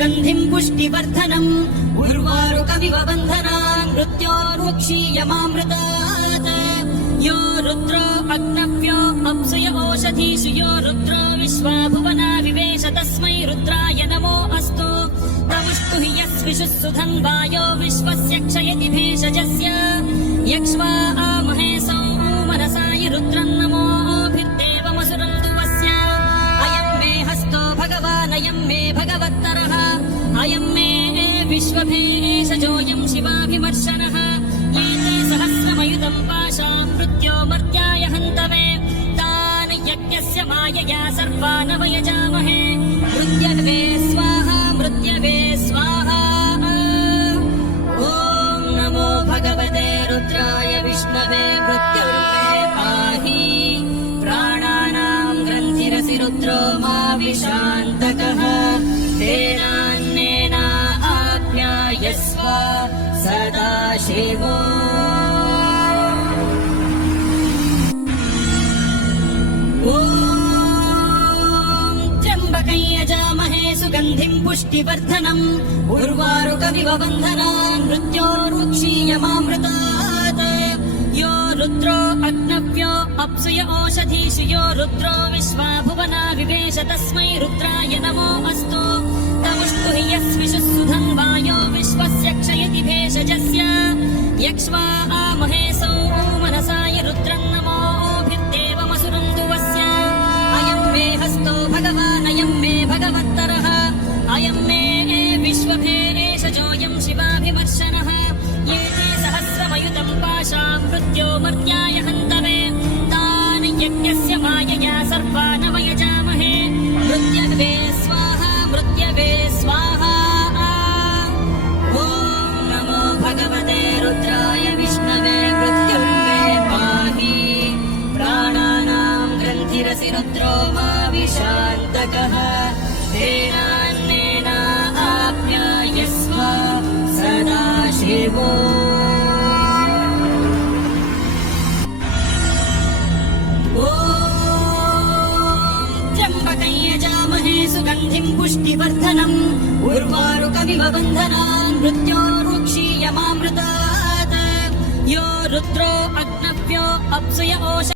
सुगन्धिम् पुष्टिवर्धनम् उर्वारुकमिव बन्धनान् मृत्योर्वक्षीयमामृतात् यो रुद्रो अग्नव्यो अप्सुय ओषधीषु यो रुद्रो विश्वा भुवना विवेश तस्मै रुद्राय नमो अस्तु तमुष्टु हि यस्विषुः सुधन्वायो विश्वस्य क्षयति भेषजस्य यक्ष्वा आमहे मनसाय रुद्रम् नमोभिर्देवमसुरम् दुवस्य अयम् मे हस्तो भगवान् अयम् मे भगवत्तरः अयम् मे विश्वभेषजोऽयम् शिवाभिमर्शनः एते सहस्रमयुतम् पाशाम् मृत्यो मर्त्याय हन्तवे तान् यज्ञस्य मायया सर्वानवयजामहे मृत्यवे स्वाहा मृत्यवे स्वाहा ॐ नमो भगवते रुद्राय विष्णवे मृत्युर्मे पाहि प्राणानाम् ग्रन्थिरसि रुद्रो मा विशान्तकः तेनान्नेन आप्यायस्व सदा शिवो ॐ त्र्यम्बकं यजामहे सुगन्धिं पुष्टिवर्धनम् उर्वारुकमिव बन्धनान् मृत्योर्वक्षीयमामृतात् यो रुद्रो अग्नव्यो अप्सुय ओषधीषु यो रुद्रो विश्वा भुवना विवेश तस्मै रुद्राय नमो अस्तु तमुष्टु हि यस्विषुः सुधन्वायो विश्वस्य क्षयति भेषजस्य यक्ष्वा आमहे मनसाय रुद्रम् नमोभिर्देवमसुरम् दुवस्य अयम् मे हस्तो भगवान् अयम् मे भगवत्तरः अयम् मे विश्वभेषजोऽयम् शिवाभिमर्शनः एते सहस्रमयुतम् पाशाम् मृत्यो मर्त्याय हन्तवे तान् यज्ञस्य मायया सर्वानवयजामहे मृत्यवे स्वाहा मृत्यवे स्वाहा ॐ नमो भगवते रुद्राय विष्णवे मृत्युर्मे पाहि प्राणानाम् ग्रन्थिरसि रुद्रो मा विशान्तकः तेनान्नेन आप्यायस्व सदा शिवो सुगन्धिम् पुष्टिवर्धनम् उर्वारुकमिव बन्धनान् मृत्योर्वक्षीयमामृतात् यो रुद्रो अग्नव्यो अप्सुय ओष